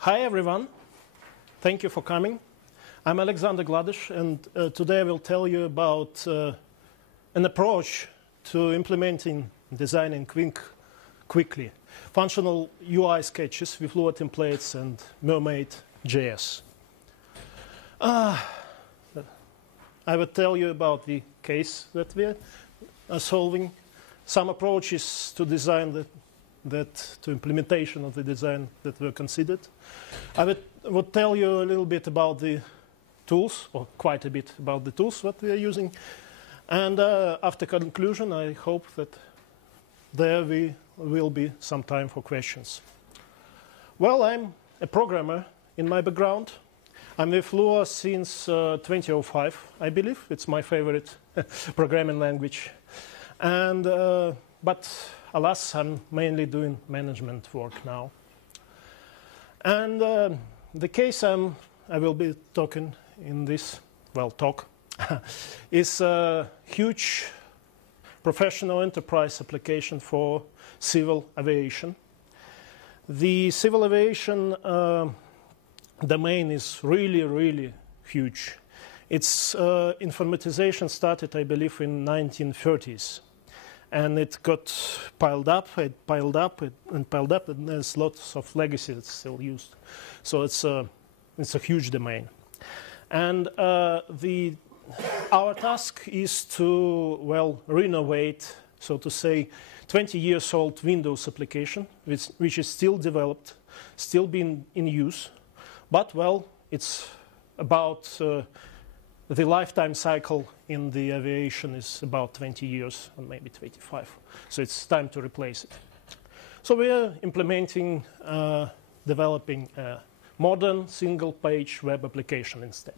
Hi everyone, thank you for coming. I'm Alexander Gladish, and today I will tell you about an approach to implementing, designing quickly functional UI sketches with Lua templates and mermaid.js. I will tell you about the case that we are solving, some approaches to design to implementation of the design that were considered. I would tell you a little bit about the tools, or quite a bit about the tools that we are using. And after conclusion, I hope that there will be some time for questions. Well, I'm a programmer in my background. I'm with Lua since 2005, I believe. It's my favorite programming language. And but alas, I'm mainly doing management work now. And the case I will be talking in this, talk, is a huge professional enterprise application for civil aviation. The civil aviation domain is really, really huge. Its informatization started, I believe, in 1930s. And it got piled up, and there's lots of legacy that's still used. So it's a huge domain. And our task is to, renovate, so to say, 20 years old Windows application, which is still developed, still being in use. But, it's about the lifetime cycle in the aviation is about 20 years, or maybe 25. So it's time to replace it. So we are implementing, developing a modern single-page web application instead.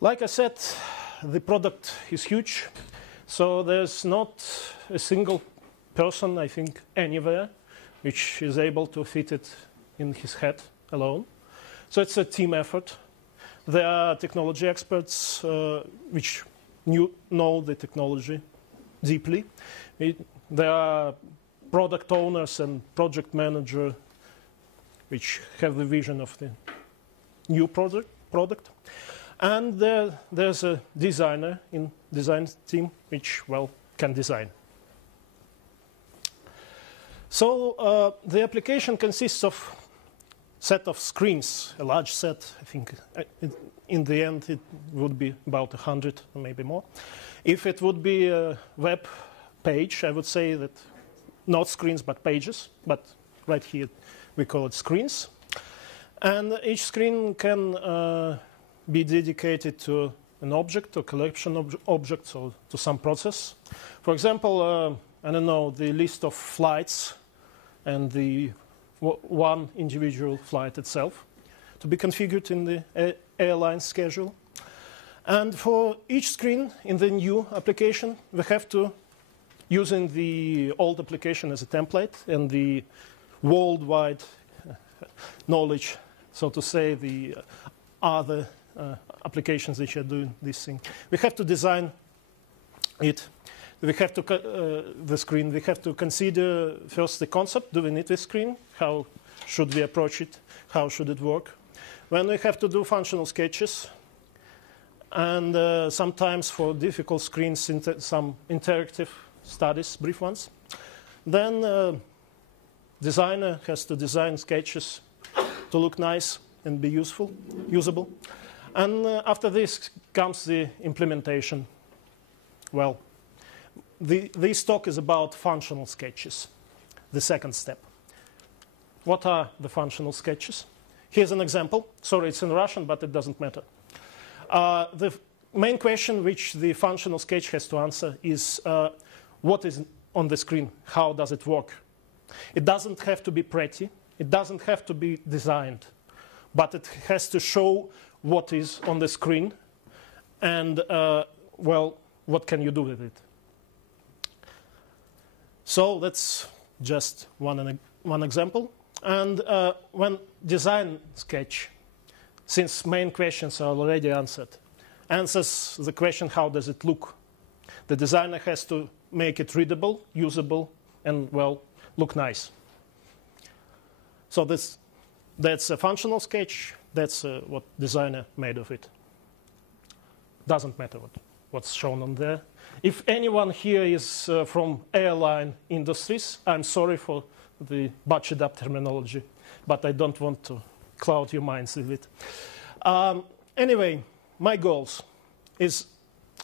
Like I said, the product is huge. So there's not a single person, I think, anywhere, which is able to fit it in his head alone. So it's a team effort. There are technology experts which know the technology deeply. There are product owners and project managers which have the vision of the new product. And there's a designer in design team which, can design. So the application consists of set of screens, a large set. I think in the end it would be about 100 or maybe more. If it would be a web page, I would say that not screens but pages, but right here we call it screens. And each screen can be dedicated to an object or collection of objects or to some process. For example, the list of flights and the one individual flight itself to be configured in the airline schedule. And for each screen in the new application, we have to, using the old application as a template and the worldwide knowledge, so to say, the other applications which are doing this thing, we have to design it. We have to the screen. We have to consider first the concept. Do we need this screen? How should we approach it? How should it work? When we have to do functional sketches, and sometimes for difficult screens, some interactive studies, brief ones, then designer has to design sketches to look nice and be usable. And after this comes the implementation. This talk is about functional sketches, the second step. What are the functional sketches? Here's an example. Sorry, it's in Russian, but it doesn't matter. The main question which the functional sketch has to answer is what is on the screen? How does it work? It doesn't have to be pretty. It doesn't have to be designed. But it has to show what is on the screen and, what can you do with it? So that's just one example. And when design sketch, since main questions are already answers the question, how does it look? The designer has to make it readable, usable, and, look nice. So that's a functional sketch. That's what designer made of it. Doesn't matter what's shown on there. If anyone here is from airline industries, I'm sorry for the budget up terminology, but I don't want to cloud your minds with it. Anyway, my goals is,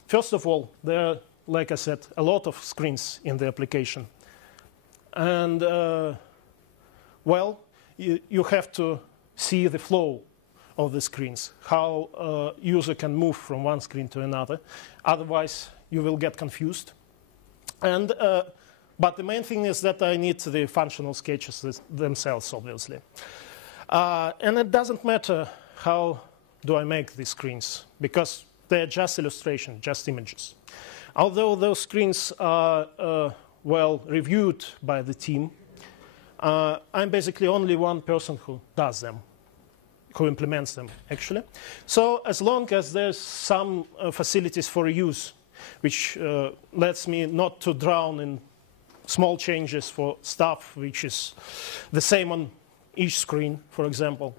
first of all, there are, like I said, a lot of screens in the application. And, well, you have to see the flow of the screens, how a user can move from one screen to another. Otherwise, you will get confused. And, but the main thing is that I need the functional sketches themselves, obviously. And it doesn't matter how do I make these screens, because they're just illustration, just images. Although those screens are well reviewed by the team, I'm basically only one person who does them, who implements them, actually. So as long as there's some facilities for reuse, which lets me not to drown in small changes for stuff which is the same on each screen, for example,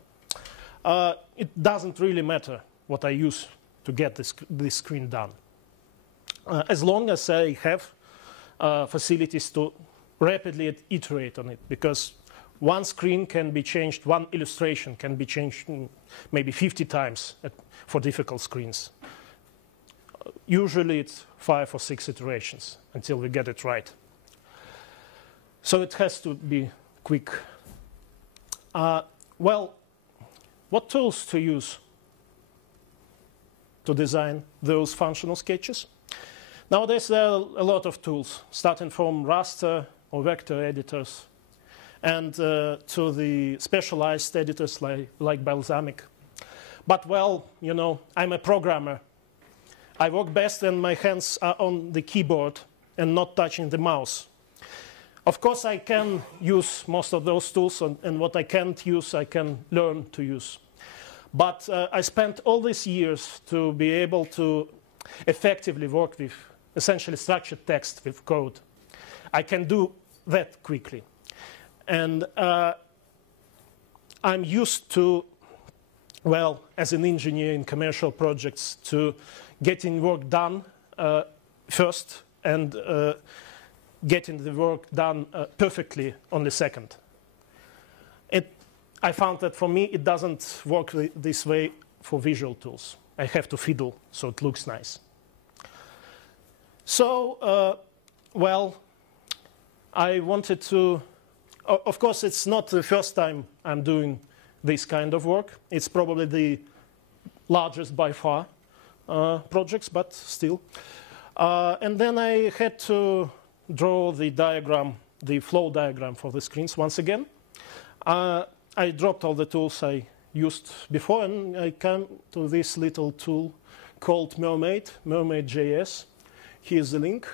it doesn't really matter what I use to get this screen done. As long as I have facilities to rapidly iterate on it, because one screen can be changed, one illustration can be changed maybe 50 times for difficult screens. Usually it's 5 or 6 iterations until we get it right. So it has to be quick. Well, what tools to use to design those functional sketches? Nowadays there are a lot of tools, starting from raster or vector editors and to the specialized editors like Balsamic. But, well, you know, I'm a programmer. I work best when my hands are on the keyboard and not touching the mouse. Of course, I can use most of those tools, and what I can't use, I can learn to use. But I spent all these years to be able to effectively work with essentially structured text with code. I can do that quickly. And I'm used to, well, as an engineer in commercial projects, to getting work done first and getting the work done perfectly on the second. I found that for me it doesn't work this way for visual tools. I have to fiddle so it looks nice. So, well, I wanted to, of course it's not the first time I'm doing this kind of work. It's probably the largest by far projects, but still. And then I had to draw the diagram, the flow diagram for the screens once again. I dropped all the tools I used before, and I came to this little tool called mermaid.js. Here's the link.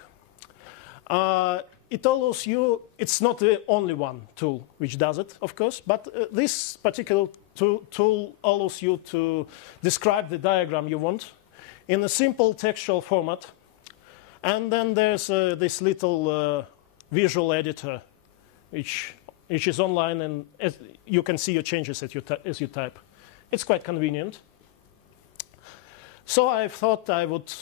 It allows you, it's not the only one tool which does it, of course, but this particular tool allows you to describe the diagram you want in a simple textual format. And then there's this little visual editor, which is online, and you can see your changes as you type. It's quite convenient. So I thought I would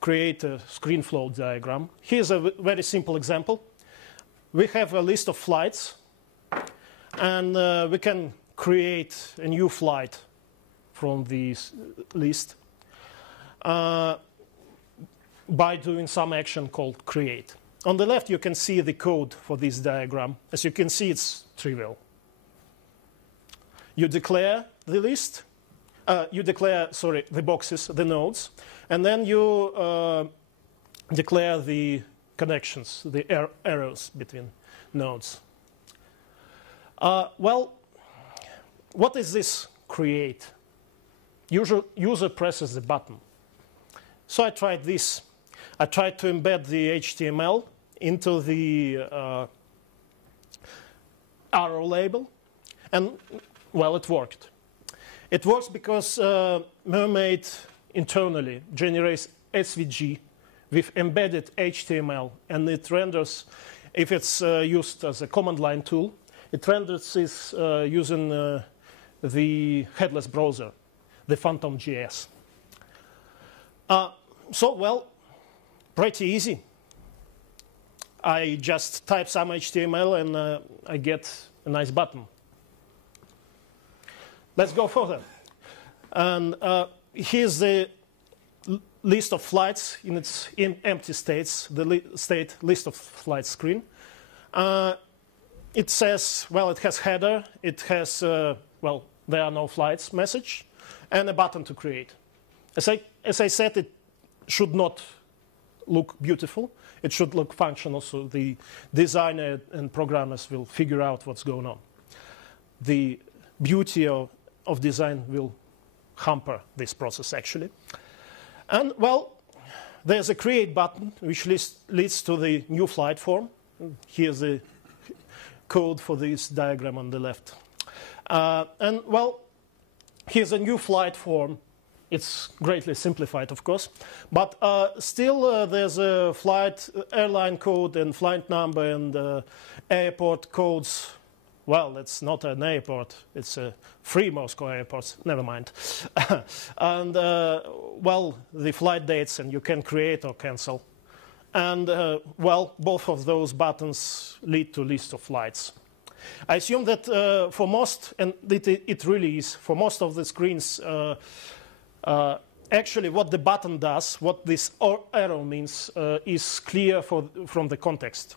create a screen flow diagram. Here's a very simple example. We have a list of flights, and we can create a new flight from this list by doing some action called create. On the left, you can see the code for this diagram. As you can see, it's trivial. You declare the list. The boxes, the nodes. And then you declare the connections, the arrows between nodes. Well, what is this create? User presses the button. So I tried this. I tried to embed the HTML into the arrow label, and, well, it worked. It works because Mermaid internally generates SVG with embedded HTML, and it renders, if it's used as a command line tool, It renders this using the headless browser, the Phantom.js. So, well, pretty easy. I just type some HTML and I get a nice button. Let's go further. And here's the list of flights in its empty states, the state list of flights screen. It says, well, it has header, it has, well, there are no flights message, and a button to create. As I said, it should not look beautiful. It should look functional, so the designer and programmers will figure out what's going on. The beauty of design will hamper this process, actually. And, well, there's a create button, which leads to the new flight form. Here's the code for this diagram on the left. And, well, here's a new flight form. It's greatly simplified, of course. But still, there's a flight airline code and flight number and airport codes. Well, it's not an airport. It's a free Moscow airport. Never mind. And, well, the flight dates, and you can create or cancel. And, well, both of those buttons lead to list of flights. I assume that for most, and it really is, for most of the screens, actually what the button does, what this arrow means, is clear from the context.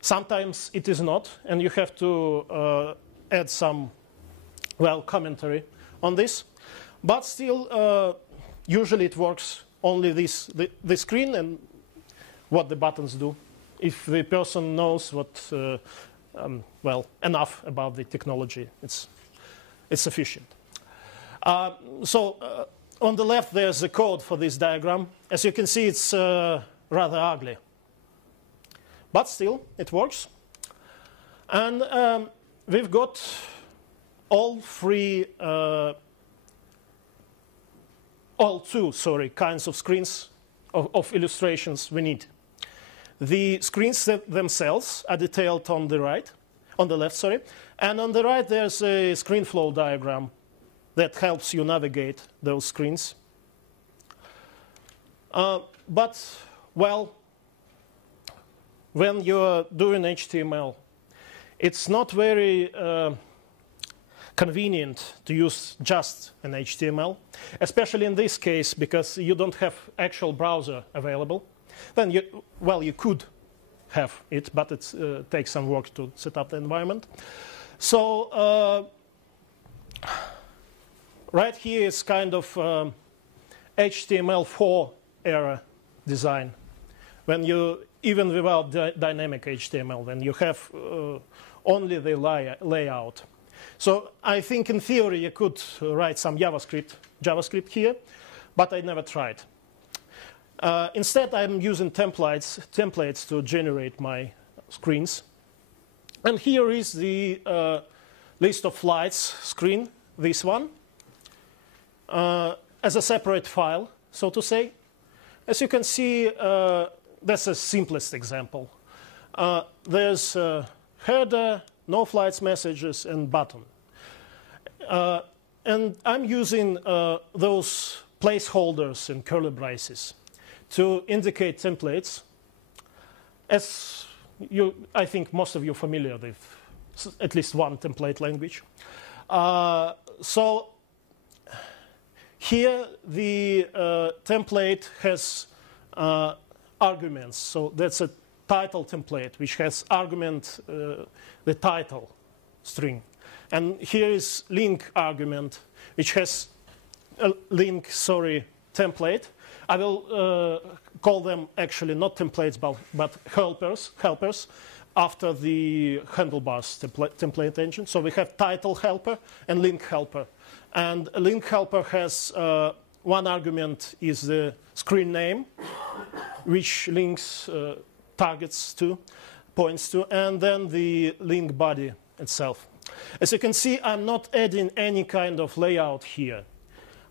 Sometimes it is not, and you have to add some, well, commentary on this. But still, usually it works only the screen and what the buttons do. If the person knows what, well, enough about the technology, it's sufficient. So on the left, there's the code for this diagram. As you can see, it's rather ugly. But still, it works. And we've got all two kinds of screens of illustrations we need. The screens themselves are detailed on the left, and on the right there's a screen flow diagram that helps you navigate those screens. But, well, when you're doing HTML, it's not very convenient to use just an HTML, especially in this case because you don't have actual browser available. Then, you could have it, but it takes some work to set up the environment. So, right here is kind of HTML4 era design. When you, even without dynamic HTML, when you have only the layout. So I think in theory you could write some JavaScript here, but I never tried. Instead, I'm using templates to generate my screens. And here is the list of flights screen, this one, as a separate file, so to say. As you can see, that's the simplest example. There's header, no flights messages, and button. And I'm using those placeholders and curly braces to indicate templates. As I think most of you are familiar with at least one template language. So here the template has arguments. So that's a title template which has argument the title string. And here is link argument which has a link, template. I will call them actually not templates but helpers after the handlebars template engine. So we have title helper and link helper. And a link helper has one argument is the screen name, which links targets to, points to, and then the link body itself. As you can see, I'm not adding any kind of layout here.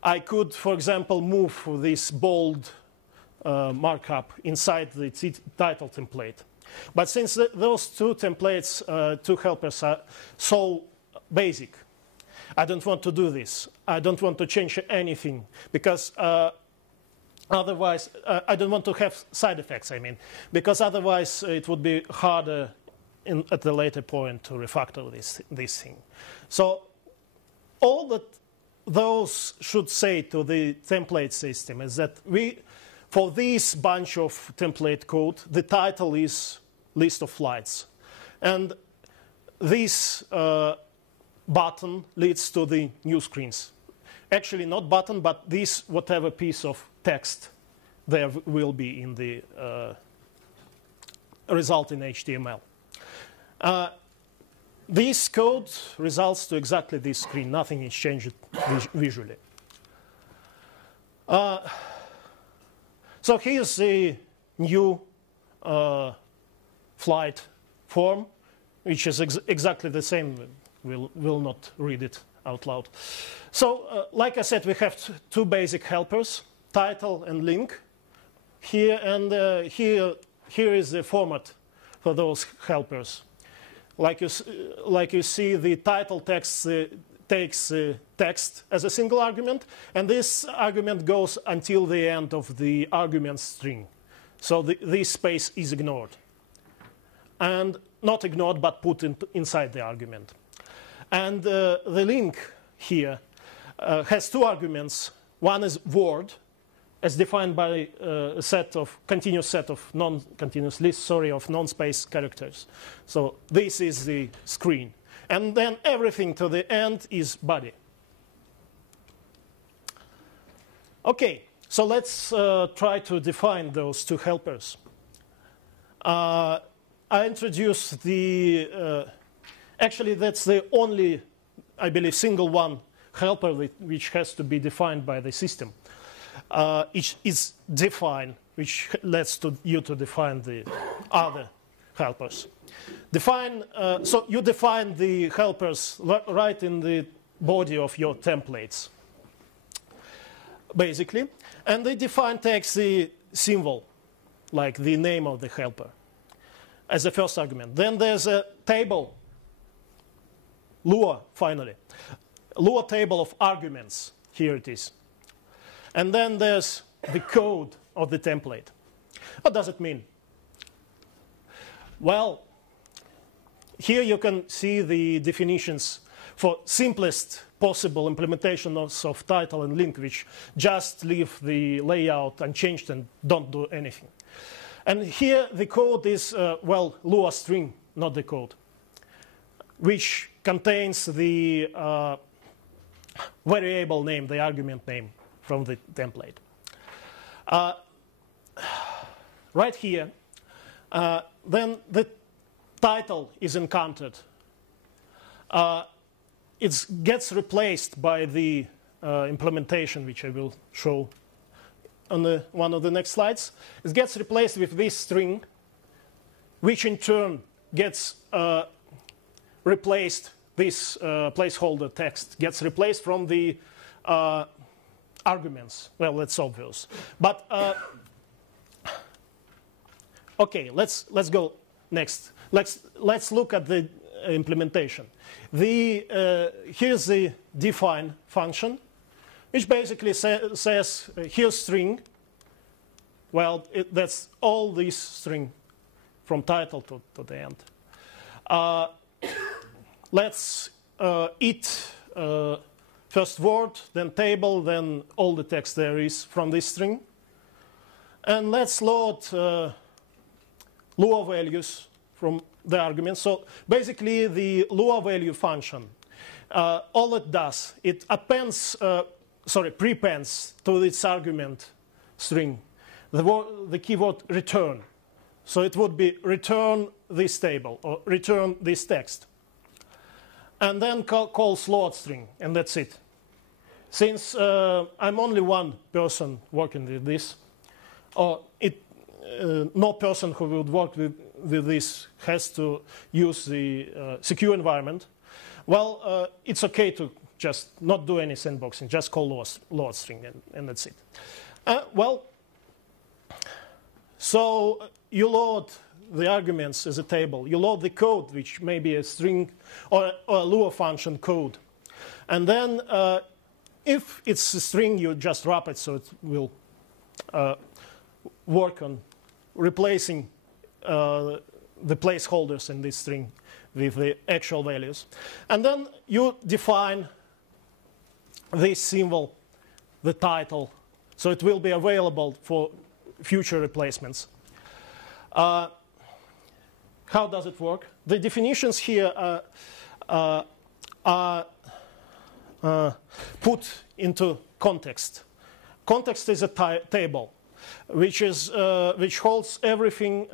I could, for example, move this bold markup inside the title template. But since those two templates, two helpers are so basic, I don't want to do this. I don't want to change anything because otherwise, I don't want to have side effects, I mean, because otherwise it would be harder at the later point to refactor this thing. So all that those should say to the template system is that for this bunch of template code, the title is list of flights. And this button leads to the new screens. Actually, not button, but this whatever piece of text there will be in the result in HTML. This code results to exactly this screen. Nothing is changed visually. So here's the new flight form, which is exactly the same. We'll not read it out loud. So, like I said, we have two basic helpers, title and link. Here and here is the format for those helpers. Like you see, the title text takes text as a single argument, and this argument goes until the end of the argument string. So this space is ignored. And not ignored, but put inside the argument. And the link here has two arguments. One is word, as defined by a continuous set of non-continuous list, of non-space characters. So this is the screen. And then everything to the end is body. OK, so let's try to define those two helpers. I introduced the, actually that's the only, I believe, single one helper which has to be defined by the system. It is define, which lets you to define the other helpers. So you define the helpers right in the body of your templates, basically. And they define takes the symbol, like the name of the helper, as the first argument. Then there's a table, Lua, finally. Lua table of arguments. Here it is. And then there's the code of the template. What does it mean? Well, here you can see the definitions for simplest possible implementations of title and link, which just leave the layout unchanged and don't do anything. And here the code is, well, Lua string, not the code, which contains the variable name, the argument name from the template. Right here, then the title is encountered. It gets replaced by the implementation, which I will show on one of the next slides. It gets replaced with this string, which in turn gets replaced, this placeholder text gets replaced from the arguments. Well, that's obvious. But OK, let's go next. Let's look at the implementation. Here's the define function, which basically says here's string. Well, that's all this string from title to the end. Let's eat first word, then table, then all the text there is from this string. And let's load Lua values from the argument. So basically, the Lua value function, all it does, it appends, prepends to its argument string the keyword return. So it would be return this table or return this text. And then calls load string, and that's it. Since I'm only one person working with this, no person who would work with this has to use the secure environment. Well, it's OK to just not do any sandboxing, just call load string, and that's it. So you load the arguments as a table. You load the code, which may be a string or a Lua function code. And then if it's a string, you just wrap it so it will work on replacing the placeholders in this string with the actual values. And then you define this symbol, the title, so it will be available for future replacements. How does it work? The definitions here are put into context. Context is a table which holds everything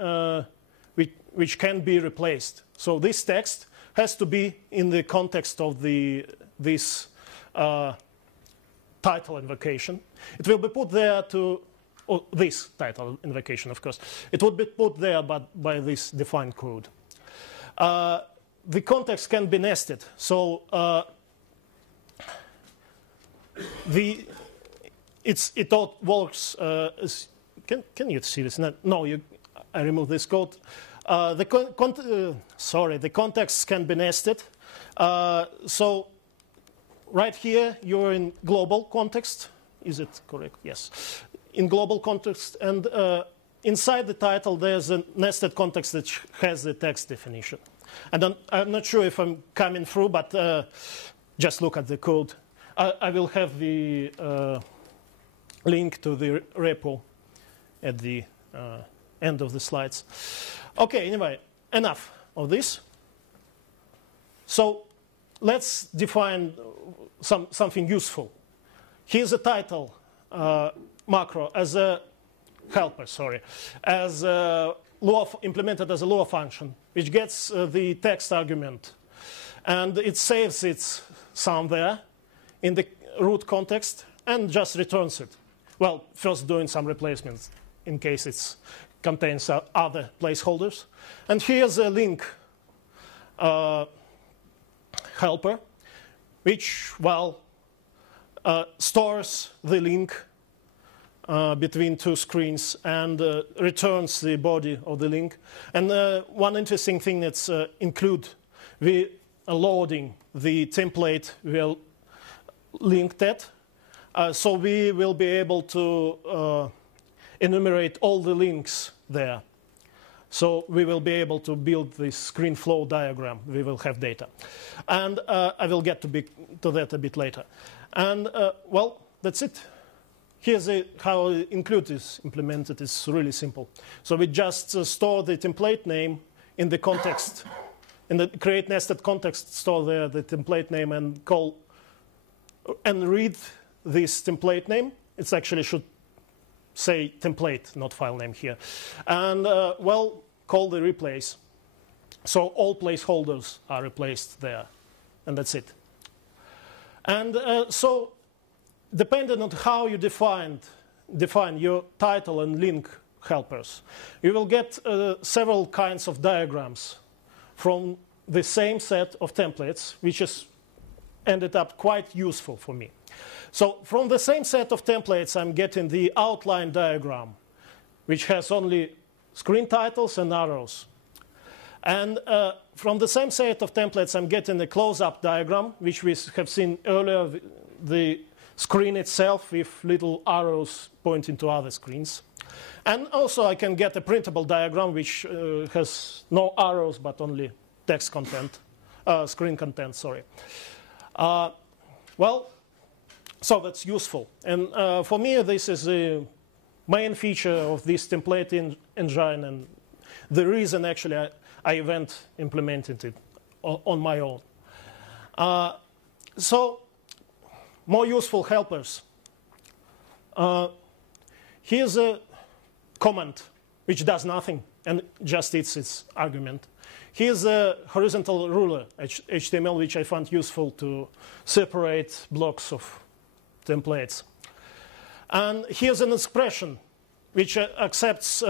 which can be replaced. So this text has to be in the context of this title invocation. It will be put there this title invocation, of course. It would be put there by this defined code. The context can be nested. So it all works. Can you see this? No, I removed this code. The context can be nested. So right here, you're in global context. Is it correct? Yes. In global context. And inside the title, there's a nested context that has the text definition. And I'm not sure if I'm coming through, but just look at the code. I will have the link to the repo at the end of the slides. OK, anyway, enough of this. So let's define something useful. Here's a title macro as a helper, as implemented as a Lua function, which gets the text argument. And it saves its sum there in the root context and just returns it. Well, first doing some replacements in case it contains other placeholders. And here's a link helper, which, well, stores the link between two screens and returns the body of the link. And one interesting thing that's include, we are loading the template we are linked at. So we will be able to enumerate all the links there. So we will be able to build this screen flow diagram. We will have data. And I will get to that a bit later. And, well, that's it. Here's how include is implemented. It's really simple. So we just store the template name in the context. In the create nested context, store there the template name and call and read this template name. It actually should say template, not file name here. And, well, call the replace. So all placeholders are replaced there. And that's it. And so depending on how you define your title and link helpers, you will get several kinds of diagrams from the same set of templates, which has ended up quite useful for me. So from the same set of templates, I'm getting the outline diagram, which has only screen titles and arrows. And from the same set of templates, I'm getting the close-up diagram, which we have seen earlier, the screen itself with little arrows pointing to other screens. And also, I can get a printable diagram, which has no arrows, but only text content, screen content, sorry. Well, so that's useful. And for me, this is the main feature of this template engine, and the reason, actually, I haven't implemented it on my own. So, more useful helpers. Here's a comment which does nothing and just eats its argument. Here's a horizontal ruler, HTML, which I found useful to separate blocks of templates. And here's an expression which accepts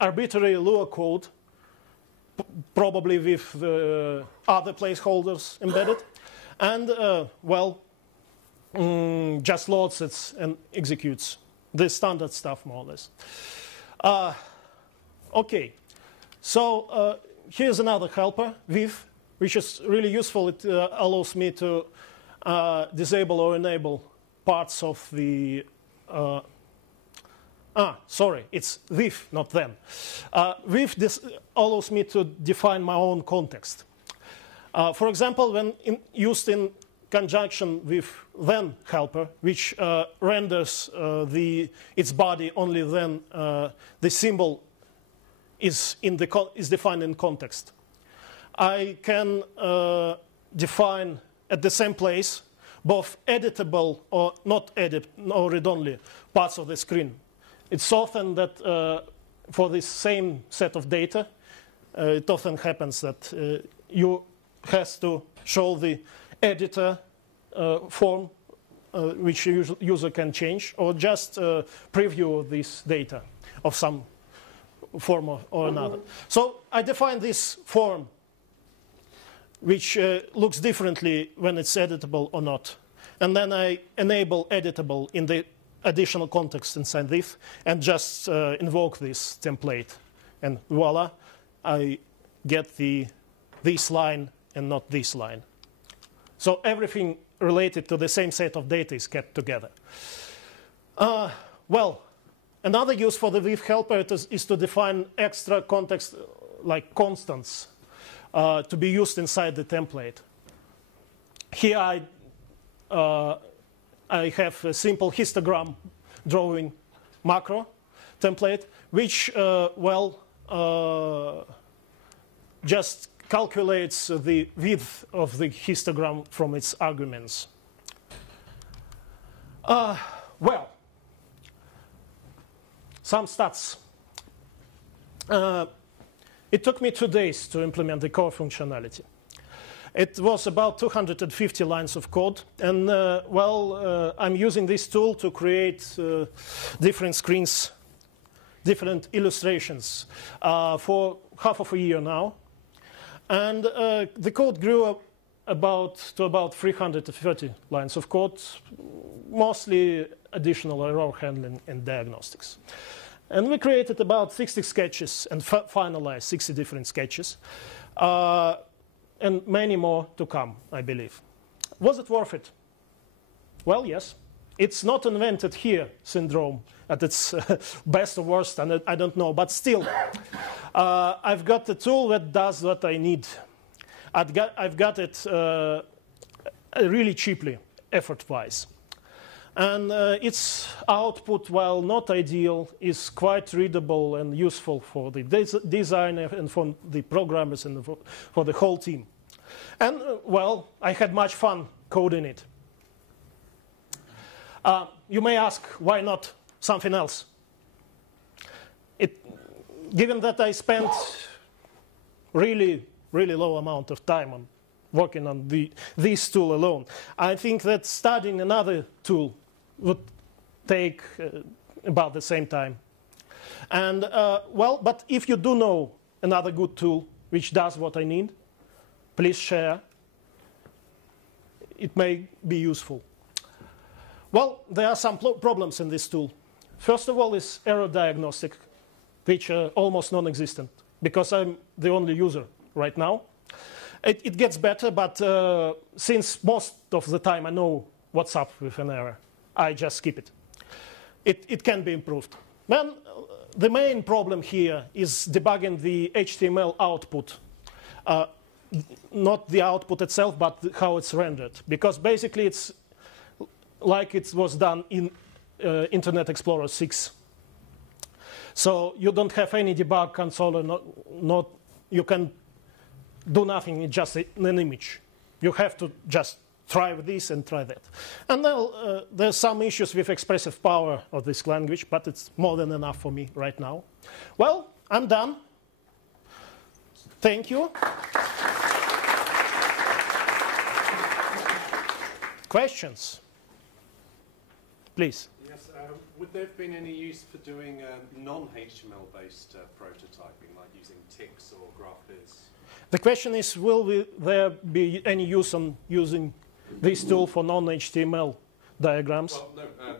arbitrary Lua code, probably with other placeholders embedded, and, well, just loads it and executes the standard stuff, more or less. OK, So here's another helper, Viv, which is really useful. It allows me to disable or enable parts of the sorry, it's Viv, not them. Viv allows me to define my own context. For example, when used in conjunction with then helper, which renders its body only when the symbol is defined in context. I can define at the same place both editable or not or read-only parts of the screen. It's often that for this same set of data, it often happens that you has to show the editor form which user can change, or just preview this data of some form or another. So I define this form which looks differently when it's editable or not. And then I enable editable in the additional context inside this and just invoke this template. And voila, I get this line and not this line. So everything related to the same set of data is kept together. Well, another use for the Viv helper is to define extra context like constants to be used inside the template. Here I have a simple histogram drawing macro template, which, just calculates the width of the histogram from its arguments. Well, some stats. It took me 2 days to implement the core functionality. It was about 250 lines of code. And, I'm using this tool to create different screens, different illustrations for half of a year now. And the code grew to about 330 lines of code, mostly additional error handling and diagnostics. And we created about 60 sketches and finalized 60 different sketches. And many more to come, I believe. Was it worth it? Well, yes. It's not invented here syndrome at its best or worst, and I don't know. But still, I've got a tool that does what I need. I've got it really cheaply, effort-wise. And its output, while not ideal, is quite readable and useful for the designer and for the programmers and for the whole team. And, I had much fun coding it. You may ask, why not something else? Given that I spent really low amount of time on working on this tool alone, I think that studying another tool would take about the same time. And, but if you do know another good tool which does what I need, please share. It may be useful. Well, there are some problems in this tool. First of all is error diagnostic, which are almost non-existent, because I'm the only user right now. It gets better, but since most of the time I know what's up with an error, I just skip it. It can be improved. Then the main problem here is debugging the HTML output. Not the output itself, but how it's rendered. Because basically it's like it was done in Internet Explorer 6. So you don't have any debug console, or you can do nothing, it's just an image. You have to just try this and try that. And now there's some issues with expressive power of this language, but it's more than enough for me right now. Well, I'm done. Thank you. Questions? Please. Yes. Would there have been any use for doing non-HTML-based prototyping, like using ticks or GraphViz? The question is, will there be any use on using this tool for non-HTML diagrams? Well, no,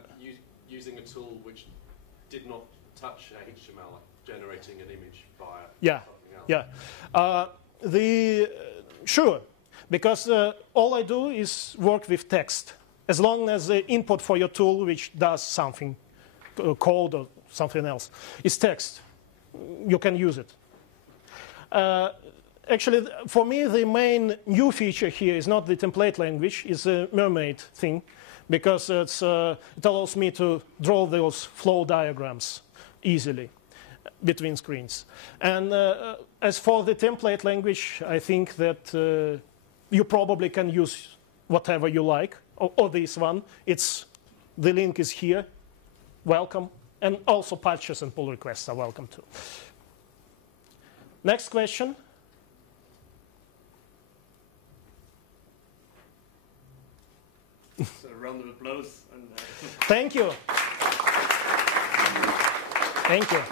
using a tool which did not touch HTML, like generating an image via something Yeah. Sure, because all I do is work with text. As long as the input for your tool, which does something, code or something else, is text, you can use it. Actually, for me, the main new feature here is not the template language, it's a mermaid thing, because it allows me to draw those flow diagrams easily between screens. And as for the template language, I think that you probably can use whatever you like, or this one. The link is here. Welcome. And also patches and pull requests are welcome too. Next question. So a round of applause. And, Thank you. Thank you.